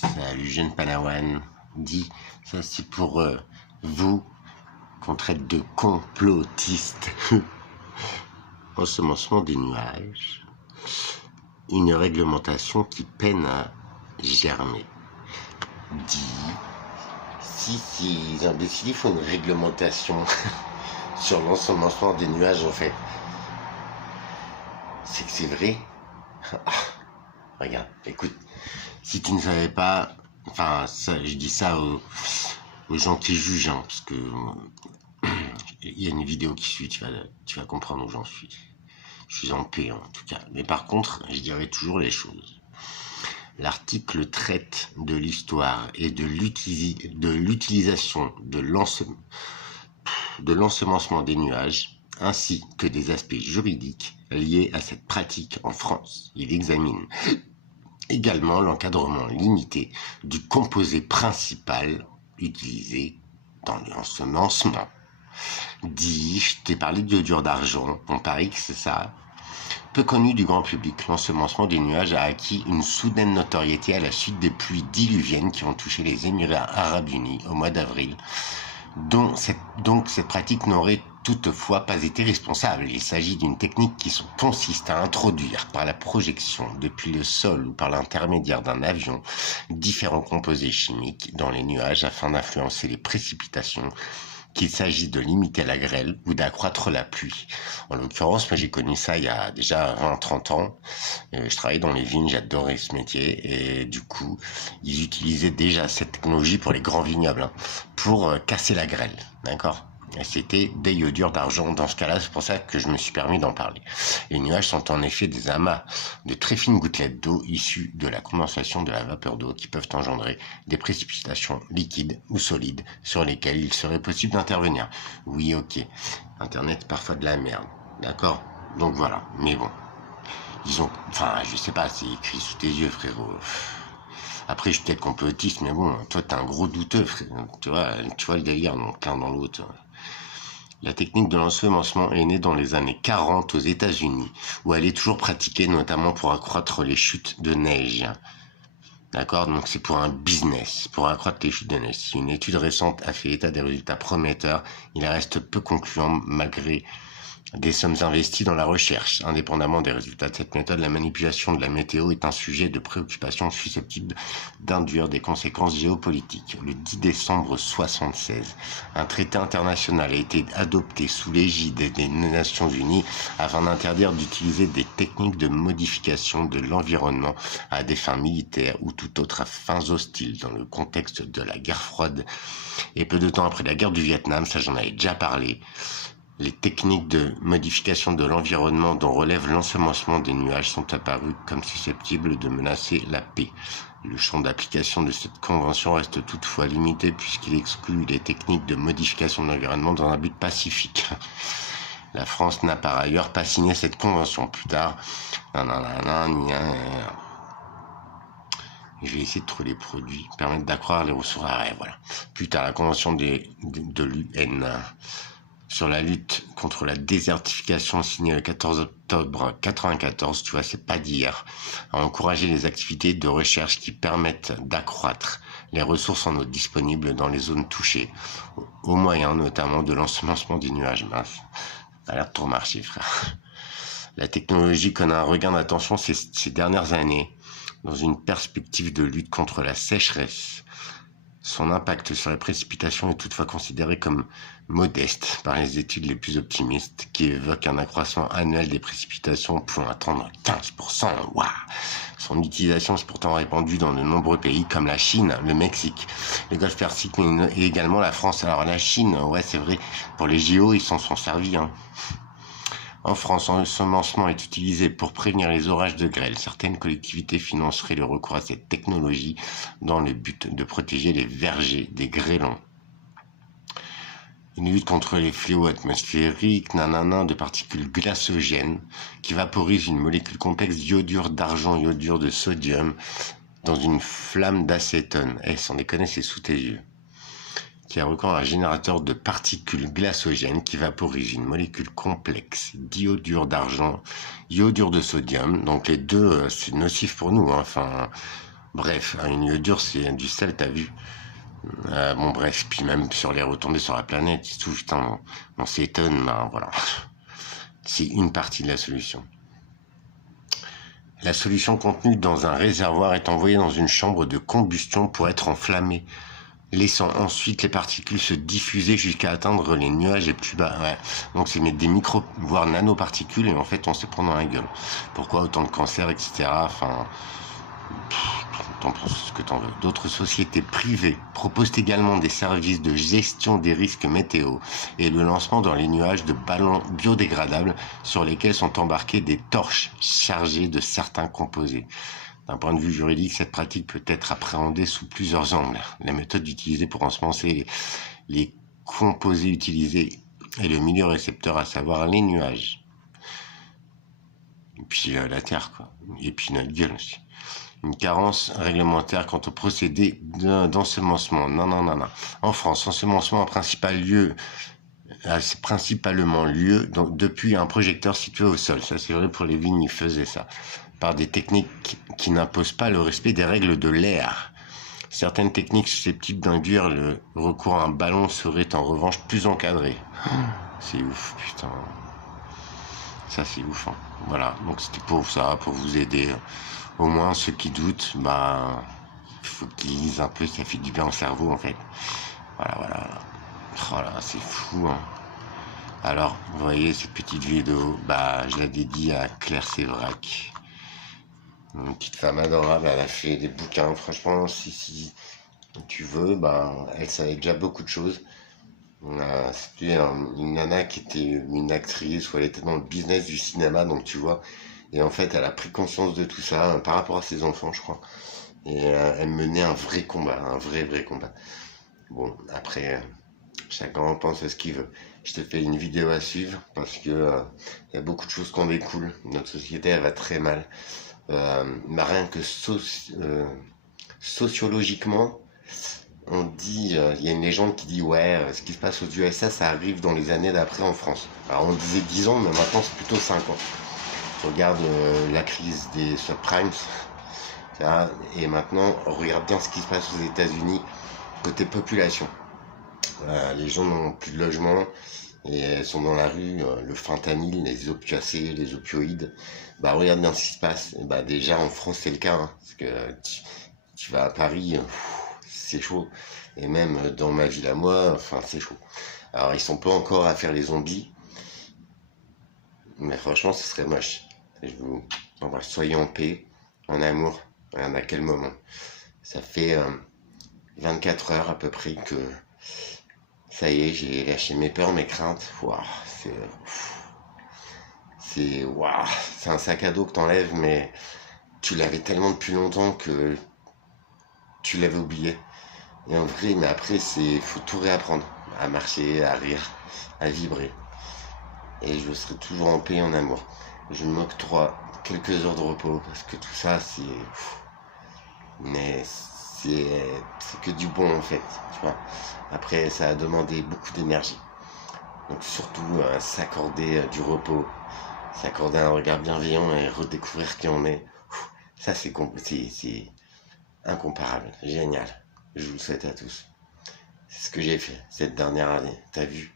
Salut jeune Panawan, dis, ça c'est pour vous qu'on traite de complotistes. Ensemencement des nuages, une réglementation qui peine à germer. Dis, si ils ont décidé, il faut une réglementation sur l'ensemencement des nuages en fait. C'est que c'est vrai. Regarde, écoute, si tu ne savais pas, enfin, ça, je dis ça aux gens qui jugent, hein, parce que il y a une vidéo qui suit, tu vas comprendre où j'en suis. Je suis en paix, en tout cas. Mais par contre, je dirais toujours les choses. L'article traite de l'histoire et de l'utilisation de l'ensemencement des nuages, ainsi que des aspects juridiques liés à cette pratique en France. Il examine également l'encadrement limité du composé principal utilisé dans l'ensemencement. Dis, je t'ai parlé d'iodure d'argent, on parie que c'est ça. Peu connu du grand public, l'ensemencement des nuages a acquis une soudaine notoriété à la suite des pluies diluviennes qui ont touché les Émirats arabes unis au mois d'avril. Donc cette pratique n'aurait toutefois pas été responsable. Il s'agit d'une technique qui consiste à introduire par la projection depuis le sol ou par l'intermédiaire d'un avion différents composés chimiques dans les nuages afin d'influencer les précipitations, qu'il s'agisse de limiter la grêle ou d'accroître la pluie. En l'occurrence, moi j'ai connu ça il y a déjà 20-30 ans. Je travaillais dans les vignes, j'adorais ce métier et du coup, ils utilisaient déjà cette technologie pour les grands vignobles, hein, pour casser la grêle, d'accord ? Et c'était des iodures d'argent. Dans ce cas-là, c'est pour ça que je me suis permis d'en parler. Les nuages sont en effet des amas de très fines gouttelettes d'eau issues de la condensation de la vapeur d'eau qui peuvent engendrer des précipitations liquides ou solides sur lesquelles il serait possible d'intervenir. Oui, ok. Internet, parfois de la merde. D'accord ? Donc voilà. Mais bon. Enfin, je sais pas, c'est écrit sous tes yeux, frérot. Après, je suis peut-être complotiste, mais bon, toi, t'es un gros douteux, frère. Tu vois le délire, donc l'un dans l'autre. La technique de l'ensemencement est née dans les années 40 aux États-Unis, où elle est toujours pratiquée, notamment pour accroître les chutes de neige. D'accord? Donc c'est pour un business, pour accroître les chutes de neige. Si une étude récente a fait état des résultats prometteurs, il reste peu concluant malgré des sommes investies dans la recherche. Indépendamment des résultats de cette méthode, la manipulation de la météo est un sujet de préoccupation susceptible d'induire des conséquences géopolitiques. Le 10 décembre 1976, un traité international a été adopté sous l'égide des Nations Unies afin d'interdire d'utiliser des techniques de modification de l'environnement à des fins militaires ou tout autre à fins hostiles dans le contexte de la guerre froide. Et peu de temps après la guerre du Vietnam, ça j'en avais déjà parlé, les techniques de modification de l'environnement dont relève l'ensemencement des nuages sont apparues comme susceptibles de menacer la paix. Le champ d'application de cette convention reste toutefois limité puisqu'il exclut les techniques de modification de l'environnement dans un but pacifique. La France n'a par ailleurs pas signé cette convention. Plus tard, je vais essayer de trouver les produits permettent d'accroître les ressources. Voilà. Plus tard, la convention de l'UN sur la lutte contre la désertification signée le 14 octobre 1994, tu vois, c'est pas d'hier, a encouragé les activités de recherche qui permettent d'accroître les ressources en eau disponibles dans les zones touchées, au moyen notamment de l'ensemencement des nuages. Mince, ça a l'air de trop marcher, frère. La technologie connaît un regain d'attention ces dernières années dans une perspective de lutte contre la sécheresse. Son impact sur les précipitations est toutefois considéré comme modeste par les études les plus optimistes qui évoquent un accroissement annuel des précipitations pouvant atteindre 15%. Waouh! Son utilisation est pourtant répandue dans de nombreux pays comme la Chine, le Mexique, le Golfe Persique et également la France. Alors la Chine, ouais c'est vrai, pour les JO ils s'en sont servis, hein. En France, l'ensemencement est utilisé pour prévenir les orages de grêle. Certaines collectivités financeraient le recours à cette technologie dans le but de protéger les vergers des grêlons. Une lutte contre les fléaux atmosphériques, de particules glacogènes qui vaporisent une molécule complexe d'iodure d'argent, iodure de sodium dans une flamme d'acétone. Sans déconner, c'est sous tes yeux. Qui a recours à un générateur de particules glacogènes qui vaporise une molécule complexe d'iodure d'argent, iodure de sodium. Donc les deux, c'est nocif pour nous, hein. Enfin, Bref, une œuf dur, c'est du sel, t'as vu. Bon bref, puis même sur les retombées sur la planète, tout, putain, on s'étonne, ben voilà. C'est une partie de la solution. La solution contenue dans un réservoir est envoyée dans une chambre de combustion pour être enflammée, laissant ensuite les particules se diffuser jusqu'à atteindre les nuages les plus bas. Ouais. Donc c'est mettre des micro, voire nanoparticules, et en fait on se prend dans la gueule. Pourquoi autant de cancers, etc. Enfin, t'en penses ce que t'en veux. D'autres sociétés privées proposent également des services de gestion des risques météo et le lancement dans les nuages de ballons biodégradables sur lesquels sont embarquées des torches chargées de certains composés. D'un point de vue juridique, cette pratique peut être appréhendée sous plusieurs angles. La méthode utilisée pour ensemencer les composés utilisés et le milieu récepteur, à savoir les nuages. Et puis la Terre, quoi. Et puis notre gueule aussi. Une carence réglementaire quant au procédé d'ensemencement. Non. En France, l'ensemencement a principalement lieu depuis un projecteur situé au sol. Ça, c'est vrai pour les vignes, ils faisaient ça. Par des techniques qui n'imposent pas le respect des règles de l'air. Certaines techniques susceptibles d'induire le recours à un ballon seraient en revanche plus encadrées. C'est ouf, putain. Ça, c'est ouf, hein. Voilà, donc c'était pour ça, pour vous aider. Au moins, ceux qui doutent, bah, faut qu'ils lisent un peu, ça fait du bien au cerveau, en fait. Voilà. Oh là, c'est fou, hein. Alors, vous voyez, cette petite vidéo, bah, je la dédie à Claire Sévrac. Une petite femme adorable, elle a fait des bouquins, franchement, si tu veux, bah, elle savait déjà beaucoup de choses. C'était une nana qui était une actrice, ou elle était dans le business du cinéma, donc tu vois. Et en fait, elle a pris conscience de tout ça par rapport à ses enfants, je crois. Et elle menait un vrai combat, un vrai combat. Bon, après, chacun pense à ce qu'il veut. Je te fais une vidéo à suivre parce que y a beaucoup de choses qui en découlent. Notre société, elle va très mal. Mais rien que sociologiquement, on dit, il y a une légende qui dit ouais, ce qui se passe aux USA, ça arrive dans les années d'après en France. Alors on disait 10 ans, mais maintenant c'est plutôt 5 ans. Tu regardes la crise des subprimes, et maintenant on regarde bien ce qui se passe aux États-Unis côté population. Les gens n'ont plus de logement et sont dans la rue, le fentanyl, les opiacés, les opioïdes. Bah regarde bien ce qui se passe. Et bah déjà en France c'est le cas, hein, parce que tu vas à Paris, c'est chaud. Et même dans ma ville à moi, enfin c'est chaud. Alors ils sont pas encore à faire les zombies, mais franchement ce serait moche. Soyez en paix, en amour. Regarde à quel moment. Ça fait 24 heures à peu près que ça y est, j'ai lâché mes peurs, mes craintes. Waouh, c'est un sac à dos que t'enlèves, mais tu l'avais tellement depuis longtemps que tu l'avais oublié. Et en vrai, mais après, faut tout réapprendre. À marcher, à rire, à vibrer. Et je serai toujours en paix et en amour. Je m'octroie quelques heures de repos, parce que tout ça, mais c'est que du bon, en fait, tu vois. Après, ça a demandé beaucoup d'énergie. Donc surtout, s'accorder du repos, s'accorder un regard bienveillant et redécouvrir qui on est. Ça, c'est incomparable, génial. Je vous le souhaite à tous. C'est ce que j'ai fait cette dernière année. T'as vu?